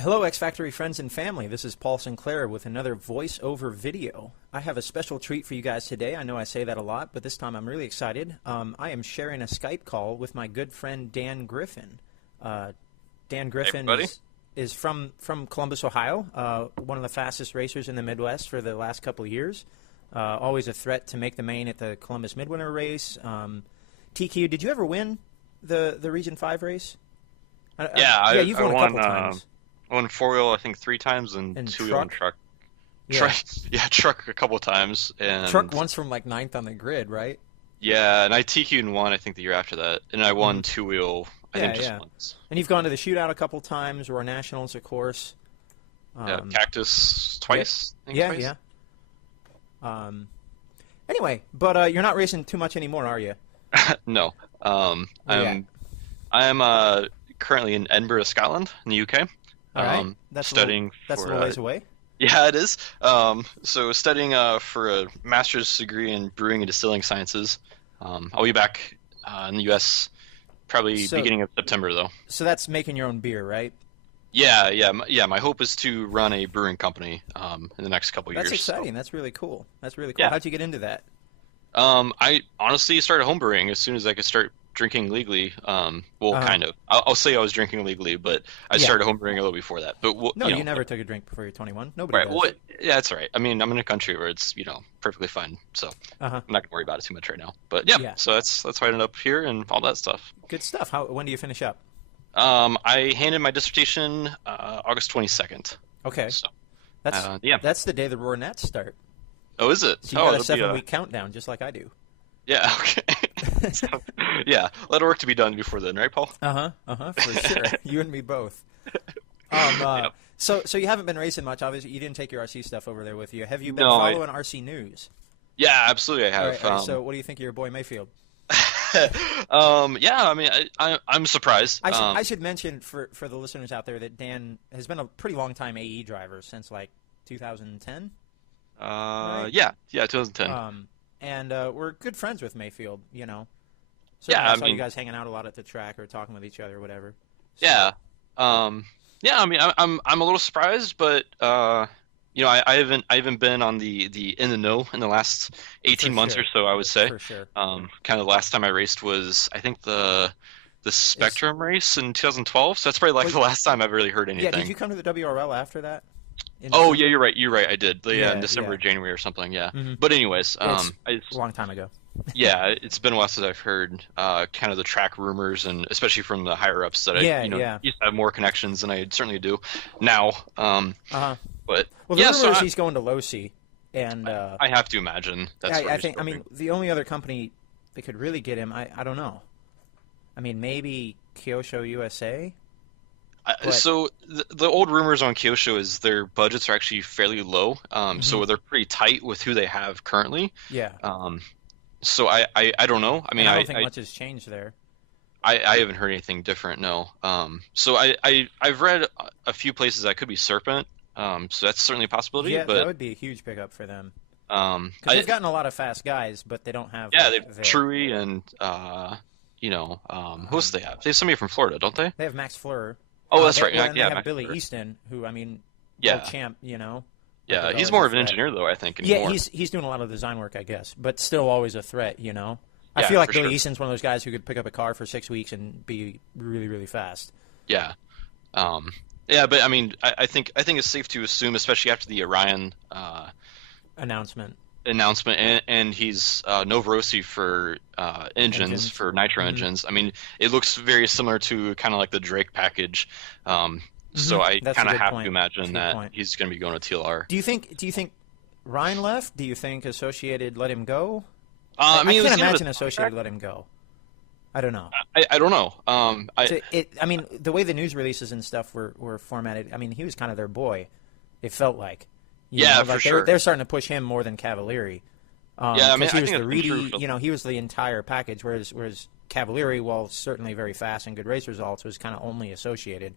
Hello, X Factory friends and family. This is Paul Sinclair with another voiceover video. I have a special treat for you guys today. I know I say that a lot, but this time I'm really excited. I am sharing a Skype call with my good friend Dan Griffin. Dan Griffin is from Columbus, Ohio, one of the fastest racers in the Midwest for the last couple of years. Always a threat to make the main at the Columbus Midwinter race. TQ, did you ever win the Region 5 race? You've won a couple times. I won four-wheel, I think, 3 times, and two-wheel and truck. Yeah. Truck a couple times. And truck once from like 9th on the grid, right? Yeah, and I TQ'd and won, I think, the year after that. And I won two-wheel, I think, just once. And you've gone to the shootout a couple times, Roar Nationals, of course. Cactus twice. Yeah. Anyway, but you're not racing too much anymore, are you? No. I'm currently in Edinburgh, Scotland, in the UK. All right. That's studying that's a little ways away. Yeah, it is. So studying for a master's degree in brewing and distilling sciences. I'll be back in the U.S. probably beginning of September, though. So that's making your own beer, right? Yeah. My hope is to run a brewing company in the next couple years. That's exciting. So. That's really cool. Yeah. How'd you get into that? I honestly started homebrewing as soon as I could start drinking legally. Kind of. I'll say I was drinking legally, but I started homebrewing a little before that. But you never took a drink before you're 21. Nobody right. does. Well, yeah, that's all right. I mean, I'm in a country where it's perfectly fine, so I'm not gonna worry about it too much right now. But yeah. So that's why I ended up here and all that stuff. Good stuff. When do you finish up? I handed my dissertation August 22nd. Okay. So that's the day the Roar Nats start. Oh, is it? So you got a 7-week countdown, just like I do. Yeah. Okay. Yeah, a lot of work to be done before then, right, Paul? For sure. You and me both. So you haven't been racing much, obviously. You didn't take your RC stuff over there with you. Have you been following RC news? Yeah, absolutely I have. All right, so what do you think of your boy Mayfield? I mean, I'm surprised. I should mention for the listeners out there that Dan has been a pretty long time AE driver since like 2010. Right? Yeah, 2010. And we're good friends with Mayfield, you know. So yeah, I saw you guys hanging out a lot at the track or talking with each other or whatever. So. Yeah. I mean, I'm a little surprised, but I haven't been on the in the know in the last 18 months or so, I would say. For sure. Kind of the last time I raced was, I think, the Spectrum race in 2012. So that's probably the last time I've really heard anything. Yeah. Did you come to the WRL after that? Oh yeah, you're right. I did. In December, January, or something. Yeah. Mm-hmm. But anyways, it's a long time ago. Yeah, it's been a while since I've heard kind of the track rumors, and especially from the higher ups that I used to have more connections than I certainly do now. But the rumor is he's going to Losi, and I have to imagine that's. I think. I mean, the only other company that could really get him, I don't know. I mean, maybe Kyosho USA. So the old rumors on Kyosho is their budgets are actually fairly low, so they're pretty tight with who they have currently. Yeah. So I don't know. I mean, I don't think much has changed there. I haven't heard anything different. No. So I've read a few places that could be Serpent. So that's certainly a possibility. Yeah, but that would be a huge pickup for them. Because they've gotten a lot of fast guys, but they don't have. Yeah, they have Truey and who else do they have? They have somebody from Florida, don't they? They have Max Fleur. Oh, that's right. And they have Billy Easton, who world champ. You know. Yeah, he's more of an engineer, though, I think. Anymore. Yeah, he's doing a lot of design work, I guess, but still always a threat, you know? I feel like Billy Easton's one of those guys who could pick up a car for 6 weeks and be really, really fast. Yeah. But, I mean, I think it's safe to assume, especially after the Orion announcement, and he's Novorossi for engines, for nitro engines. I mean, it looks very similar to kind of like the Drake package. So I kind of have to imagine that he's going to be going to TLR. Do you think Ryan left? Do you think Associated let him go? I mean, I can't imagine Associated let him go. I don't know. I don't know. I mean, the way the news releases and stuff were formatted, I mean, he was kind of their boy. It felt like. For sure. They're starting to push him more than Cavalieri. I mean, he was the Reedy, he was the entire package, whereas Cavalieri, while certainly very fast and good race results, was kind of only Associated.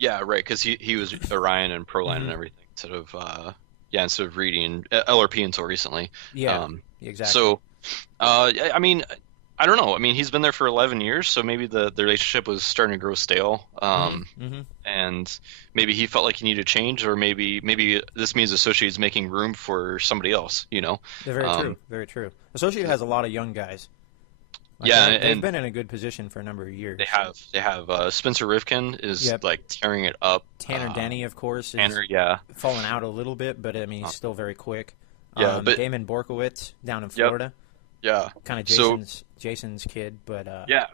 Yeah, right, because he was Orion and Proline and everything instead of reading LRP until recently. Yeah, exactly. So, I mean, I don't know. I mean, he's been there for 11 years, so maybe the relationship was starting to grow stale. And maybe he felt like he needed to change, or maybe this means Associate's making room for somebody else, you know? They're very true. Very true. Associate has a lot of young guys. Like yeah, they've been in a good position for a number of years. They have Spencer Rivkin is like tearing it up. Tanner Denny, of course, is falling out a little bit, but I mean he's still very quick. But Damon Borkowitz down in Florida. Yeah, kind of Jason's kid, but yeah.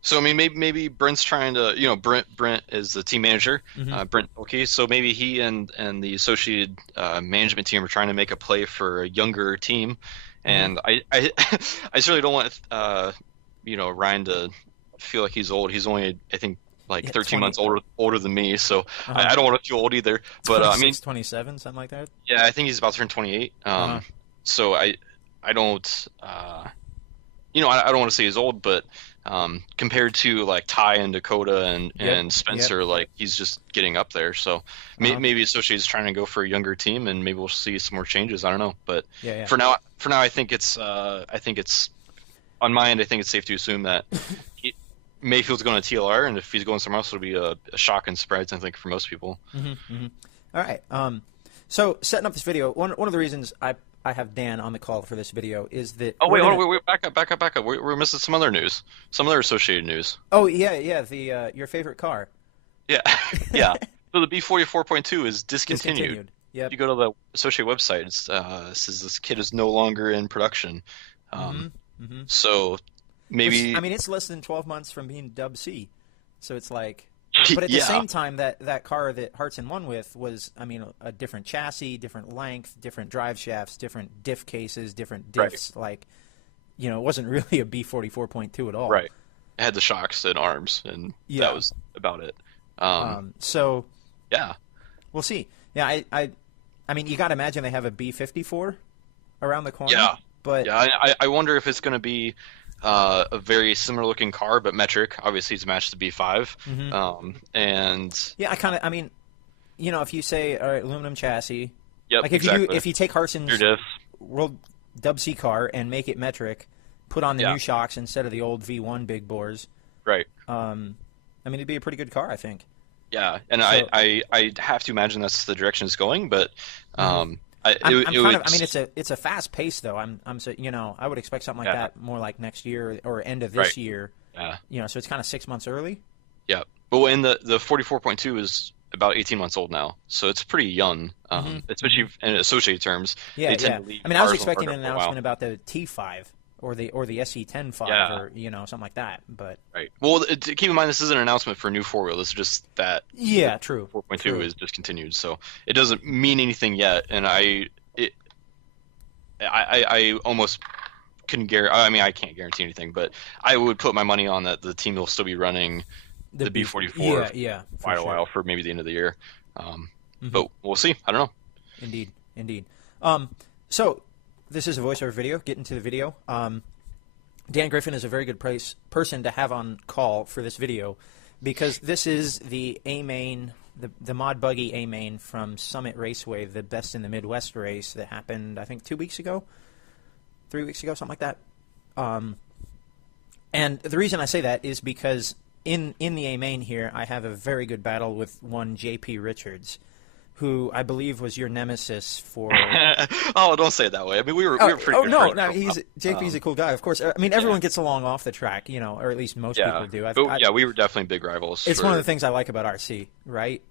So I mean, maybe Brent's trying to, you know, Brent is the team manager, Brent Oki. So maybe he and the associated management team are trying to make a play for a younger team, and I certainly don't want you know, Ryan to feel like he's old. He's only, I think, like 13 months older than me, so I don't want to feel old either. But I mean, 27, something like that. Yeah, I think he's about to turn 28. So I don't, you know, I don't want to say he's old, but compared to like Ty and Dakota and Spencer, like he's just getting up there. So maybe Associate's trying to go for a younger team, and maybe we'll see some more changes. I don't know, but for now, I think it's on my end. I think it's safe to assume that Mayfield's going to TLR, and if he's going somewhere else, it'll be a shock and surprise, I think, for most people. All right. So setting up this video, one of the reasons I have Dan on the call for this video is that... Oh, wait, back up. We're missing some other news. Some other associated news. Oh, yeah, the your favorite car. Yeah, yeah. So the B44.2 is discontinued. Yep. If you go to the Associate website, it says this kit is no longer in production. So maybe... Which, I mean, it's less than 12 months from being Dub C. So it's like... But at the same time, that car that Hartson won with was, I mean, a different chassis, different length, different drive shafts, different diff cases, different diffs. Right. Like, you know, it wasn't really a B44.2 at all. Right. It had the shocks and arms, and that was about it. So, yeah, we'll see. Yeah, I mean, you got to imagine they have a B54 around the corner. Yeah, but yeah, I wonder if it's going to be a very similar looking car, but metric. Obviously, to match the B5. And yeah, I mean, you know, if you say aluminum chassis, like if you take Hartson's World Dub C car and make it metric, put on the new shocks instead of the old V1 big bores, right? I mean, it'd be a pretty good car, I think. Yeah, and so, I have to imagine that's the direction it's going, but I mean, it's a fast pace though. You know, I would expect something like that more like next year or end of this year. Yeah. You know, so it's kind of 6 months early. Yeah. But in the 44.2 is about 18 months old now, so it's pretty young, especially in associated terms. Yeah, I mean, I was expecting an announcement about the T5 or the SE10.5 or you know, something like that. But right. Well, keep in mind this is an announcement for a new four wheel. This is just that. Yeah, true. 4.2 is discontinued, so it doesn't mean anything yet. And I almost couldn't guarantee. I mean, I can't guarantee anything, but I would put my money on that the team will still be running the B44 quite a while for maybe the end of the year. But we'll see. I don't know. Indeed. So this is a voiceover video. Get into the video. Dan Griffin is a very good person to have on call for this video because this is the A-Main, the mod buggy A-Main from Summit Raceway, the Best in the Midwest race that happened, I think, 3 weeks ago, something like that. And the reason I say that is because in the A-Main here, I have a very good battle with one J.P. Richards, who I believe was your nemesis for... Oh, don't say it that way. I mean, we were pretty good. No, JP's a cool guy, of course. I mean, everyone gets along off the track, you know, or at least most people do. We were definitely big rivals. It's one of the things I like about RC, right?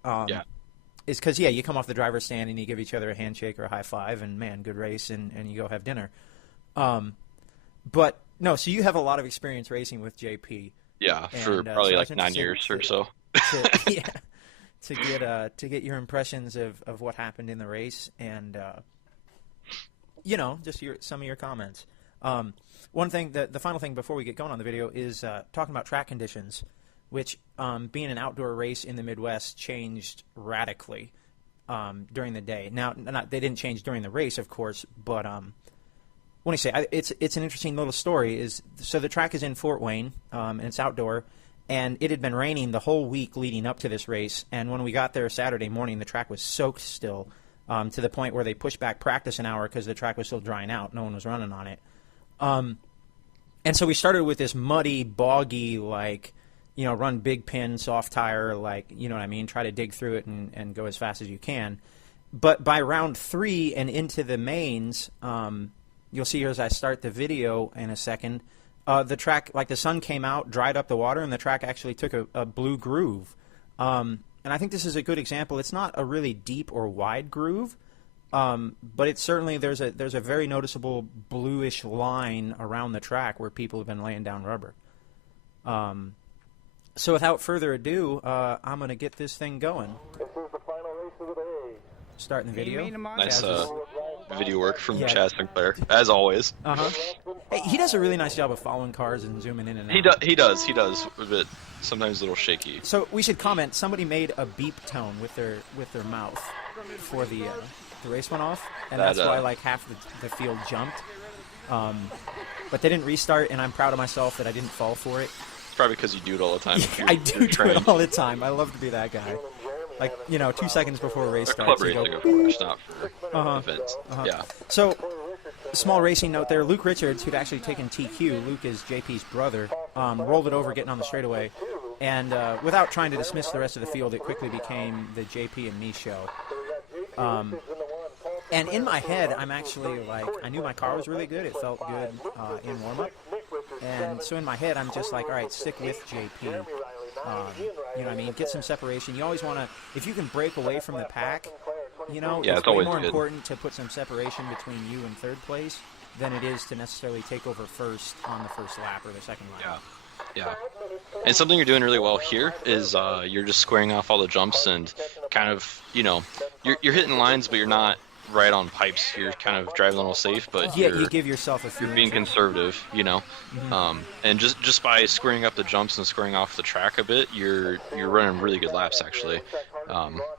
Is because, you come off the driver's stand and you give each other a handshake or a high five, and, man, good race, and you go have dinner. But, no, so you have a lot of experience racing with JP. Yeah, for probably like 9 years or so. To get your impressions of what happened in the race and you know, just some of your comments. One thing, the final thing before we get going on the video is talking about track conditions, which being an outdoor race in the Midwest changed radically during the day. Now, they didn't change during the race, of course, but when I say it's an interesting little story. So the track is in Fort Wayne and it's outdoor. And it had been raining the whole week leading up to this race. And when we got there Saturday morning, the track was soaked still to the point where they pushed back practice an hour because the track was still drying out. No one was running on it. And so we started with this muddy, boggy, like, you know, run big pin, soft tire, like, you know what I mean? Try to dig through it and go as fast as you can. But by round 3 and into the mains, you'll see here as I start the video in a second, the track, like the sun came out, dried up the water, and the track actually took a blue groove. And I think this is a good example. It's not a really deep or wide groove, but it's certainly there's a very noticeable bluish line around the track where people have been laying down rubber. So without further ado, I'm going to get this thing going. This is the final race of the day. Starting the video. Nice video work from Chaz Sinclair, as always. Hey, he does a really nice job of following cars and zooming in and out. He does, a bit, sometimes a little shaky. So we should comment, somebody made a beep tone with their mouth before the race went off, and that's why like half the field jumped. But they didn't restart, and I'm proud of myself that I didn't fall for it. It's probably because you do it all the time. I do it all the time. I love to be that guy. Like, you know, 2 seconds before a race starts. Club racing, of course, not for events. Yeah. So, small racing note there. Luke Richards, who'd actually taken TQ, Luke is JP's brother, rolled it over getting on the straightaway. And without trying to dismiss the rest of the field, it quickly became the JP and me show. And in my head, I'm actually like, I knew my car was really good. It felt good in warm-up. And so in my head, I'm just like, all right, stick with JP. You know what I mean? Get some separation. You always want to, if you can break away from the pack, you know, it's way more important to put some separation between you and third place than it is to necessarily take over first on the first lap or the second lap. Yeah. And something you're doing really well here is you're just squaring off all the jumps and kind of, you know, you're hitting lines, but you're not right on pipes. You're kind of driving a little safe, but you give yourself a few. You're being conservative, you know. And just by squaring up the jumps and squaring off the track a bit, you're running really good laps actually.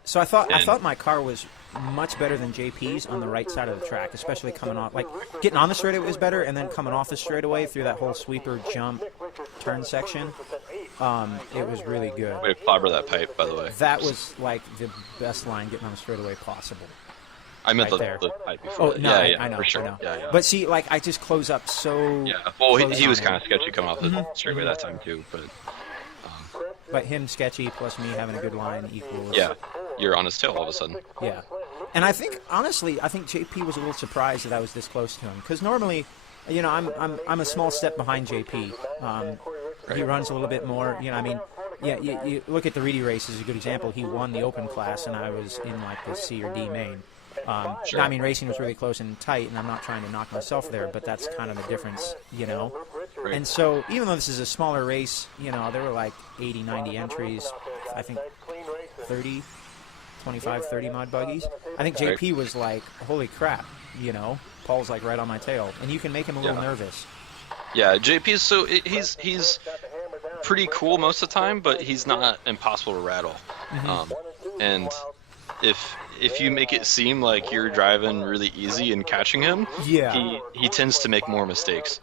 So I thought my car was much better than JP's on the right side of the track, especially coming off. Like getting on the straightaway was better, and then coming off the straightaway through that whole sweeper jump turn section, it was really good. Way to clobber that pipe, by the way. That was like the best line getting on the straightaway possible. I meant the pipe before. Oh, no, I know, for sure. I know. Yeah. But see, like, I just close up so... Yeah, well, he was kind of sketchy coming off the straightaway that time, too. But him sketchy plus me having a good line equals... Yeah, you're on his tail all of a sudden. Yeah. And I think, honestly, JP was a little surprised that I was this close to him. Because normally, you know, I'm a small step behind JP. He runs a little bit more, you know, I mean... Yeah, you look at the Reedy race as a good example. He won the open class, and I was in, like, the C or D main. Sure. I mean, racing was really close and tight, and I'm not trying to knock myself there, but that's kind of the difference, you know? Right. And so, even though this is a smaller race, you know, there were like 80, 90 entries, I think 25, 30 mod buggies. I think JP was like, holy crap, you know? Paul's like right on my tail, and you can make him a little nervous. Yeah, JP is he's pretty cool most of the time, but he's not impossible to rattle. And if you make it seem like you're driving really easy and catching him, he tends to make more mistakes,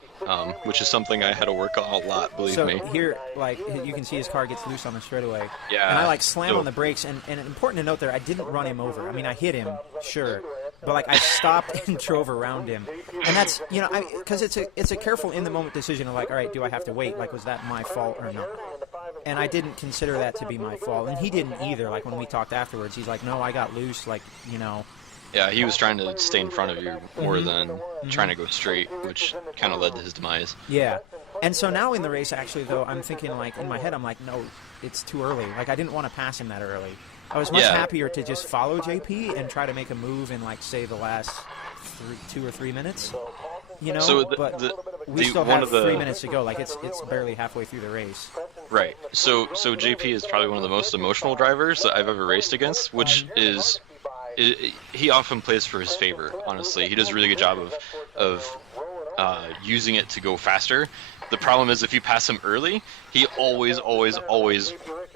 which is something I had to work on a lot, believe me. So here, like, you can see his car gets loose on the straightaway. Yeah. And I, like, slam on the brakes, and important to note there, I didn't run him over. I mean, I hit him, sure, but, like, I stopped and drove around him. And that's, you know, because it's a careful in-the-moment decision of, like, all right, do I have to wait? Like, was that my fault or not? And I didn't consider that to be my fault. And he didn't either. Like, when we talked afterwards, he's like, no, I got loose, like, you know. Yeah, he was trying to stay in front of you more than trying to go straight, which kind of led to his demise. Yeah. And so now in the race, actually, though, I'm thinking, like, in my head, I'm like, no, it's too early. Like, I didn't want to pass him that early. I was much happier to just follow JP and try to make a move in, like, say, the last 2 or 3 minutes. You know, so we still have 3 minutes to go. Like, it's barely halfway through the race. Right. So JP is probably one of the most emotional drivers that I've ever raced against, which is he often plays for his favor. Honestly, he does a really good job of using it to go faster. The problem is if you pass him early, he always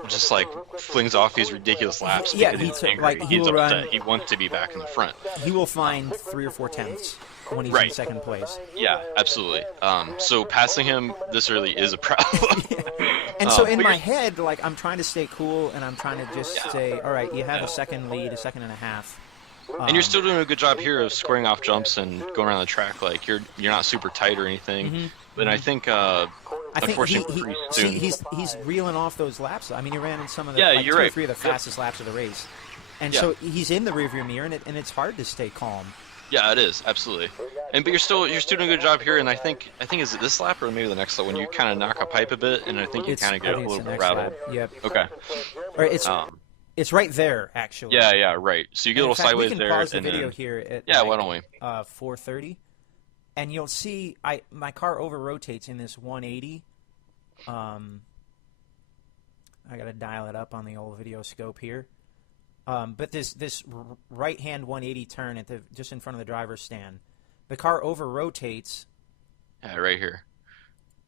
just like flings off these ridiculous laps. Yeah, he's angry. He's upset. He wants to be back in the front. He will find 3 or 4 tenths when he's in second place. Yeah, absolutely. So passing him this early is a problem. And so in my head, like, I'm trying to stay cool, and I'm trying to just say, all right, you have a second lead, a second and a half. And you're still doing a good job here of squaring off jumps and going around the track. Like, you're not super tight or anything. And I think unfortunately he's reeling off those laps. I mean, he ran in some of the you're two or right. three of the fastest laps of the race, and so he's in the rearview mirror, and it's hard to stay calm. Yeah, it is absolutely. But you're still doing a good job here. And I think is it this lap or maybe the next lap when you kind of knock a pipe a bit, and I think you kind of get a little bit rattled. Yep. Okay. Or it's right there actually. Yeah, right. So you get a little sideways there. We can pause the video here at why don't we? 4:30, and you'll see my car over rotates in this 180. I gotta dial it up on the old video scope here. But this right-hand 180 turn at just in front of the driver's stand, the car over rotates. Yeah, right here.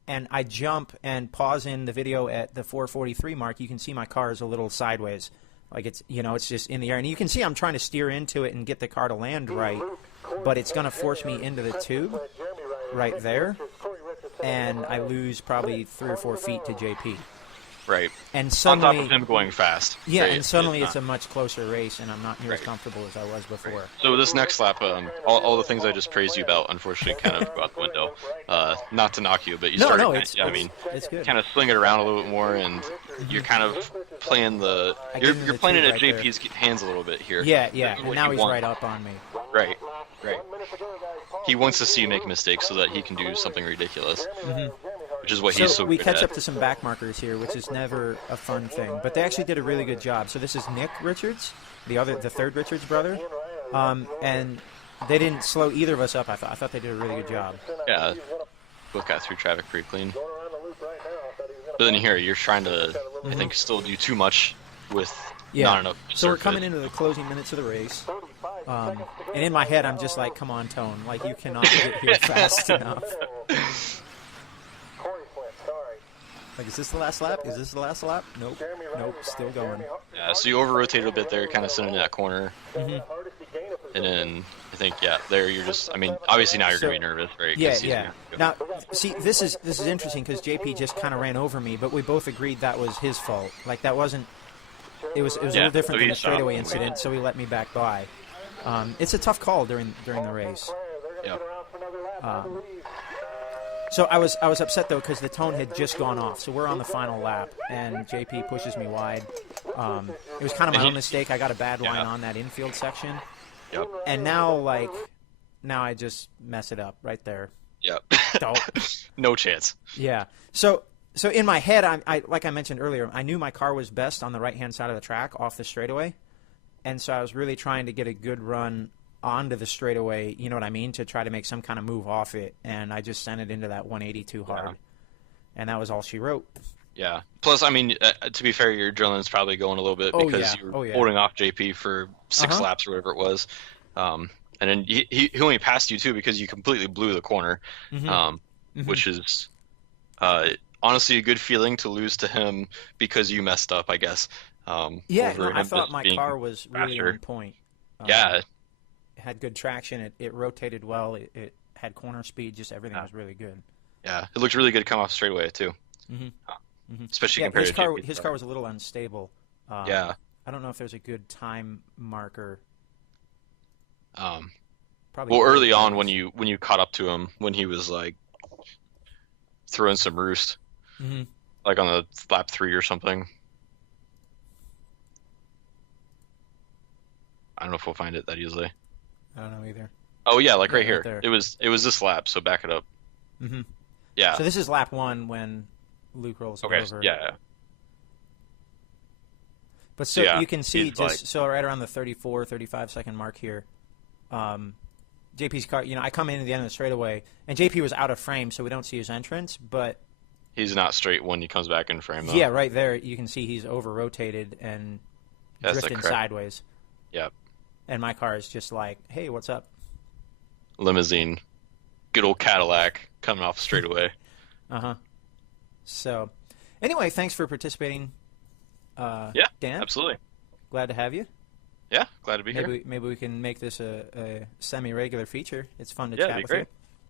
And I jump and pause in the video at the 4:43 mark. You can see my car is a little sideways, like it's just in the air, and you can see I'm trying to steer into it and get the car to land right, but it's going to force me into the tube right there, and I lose probably 3 or 4 feet to JP. Right. And suddenly, on top of him going fast. Yeah, right? and suddenly it's a much closer race, and I'm not near as comfortable as I was before. So this next lap, all the things I just praised you about, unfortunately, kind of go out the window. Not to knock you, but you started. It's good. Kind of sling it around a little bit more, and you're kind of playing you're playing it at JP's hands a little bit here. Yeah, and now he's right up on me. Right. He wants to see you make mistakes so that he can do something ridiculous. Mm-hmm. Which is what he's so we good catch at. up to some back markers here, which is never a fun thing. But they actually did a really good job. So this is Nick Richards, the third Richards brother, and they didn't slow either of us up. I thought they did a really good job. Yeah, both got through traffic pretty clean. But then here, you're trying to, I think, still do too much with not enough. So we're coming into the closing minutes of the race. And in my head, I'm just like, come on, Tone. Like, you cannot get here fast enough. Like, is this the last lap? Nope, still going. Yeah, so you over-rotated a bit there, kind of sitting in that corner. Mm-hmm. And then, I think, there you're just, obviously now you're going to be nervous, right? Yeah. Now, see, this is interesting because JP just kind of ran over me, but we both agreed that was his fault. Like, that wasn't, it was a little different than the straightaway incident, so he let me back by. It's a tough call during the race. Yeah. So I was upset, though, because the tone had just gone off. So we're on the final lap, and JP pushes me wide. It was kind of my own mistake. I got a bad line on that infield section. Yep. And now I just mess it up right there. Yep. No chance. Yeah. So in my head, I like I mentioned earlier, I knew my car was best on the right-hand side of the track off the straightaway. And so I was really trying to get a good run onto the straightaway, you know what I mean, to try to make some kind of move off it, and I just sent it into that 180 too hard, and that was all she wrote. Yeah. Plus, to be fair, your adrenaline's probably going a little bit because you were holding off JP for 6 laps or whatever it was, and then he only passed you too because you completely blew the corner, which is honestly a good feeling to lose to him because you messed up, I guess. I thought my car was really on point. It had good traction. It rotated well. It had corner speed. Just everything was really good. Yeah, it looked really good to come off straightaway too. Especially compared to his car was a little unstable. I don't know if there's a good time marker. Probably early on when you caught up to him when he was like throwing some roost, like on the lap 3 or something. I don't know if we'll find it that easily. I don't know either. Oh yeah, like right here. There. It was this lap, so back it up. Yeah. So this is lap 1 when Luke rolls over. Yeah. But so you can see so right around the 34, 35 second mark here, JP's car. I come into the end of the straightaway, and JP was out of frame, so we don't see his entrance, but he's not straight when he comes back in frame, though. Yeah, right there you can see he's over rotated and drifting sideways. Yep. And my car is just like, hey, what's up? Limousine. Good old Cadillac coming off straightaway. So, anyway, thanks for participating, Dan. Absolutely. Glad to have you. Yeah, glad to be here. Maybe we can make this a semi-regular feature. It's fun to chat with you.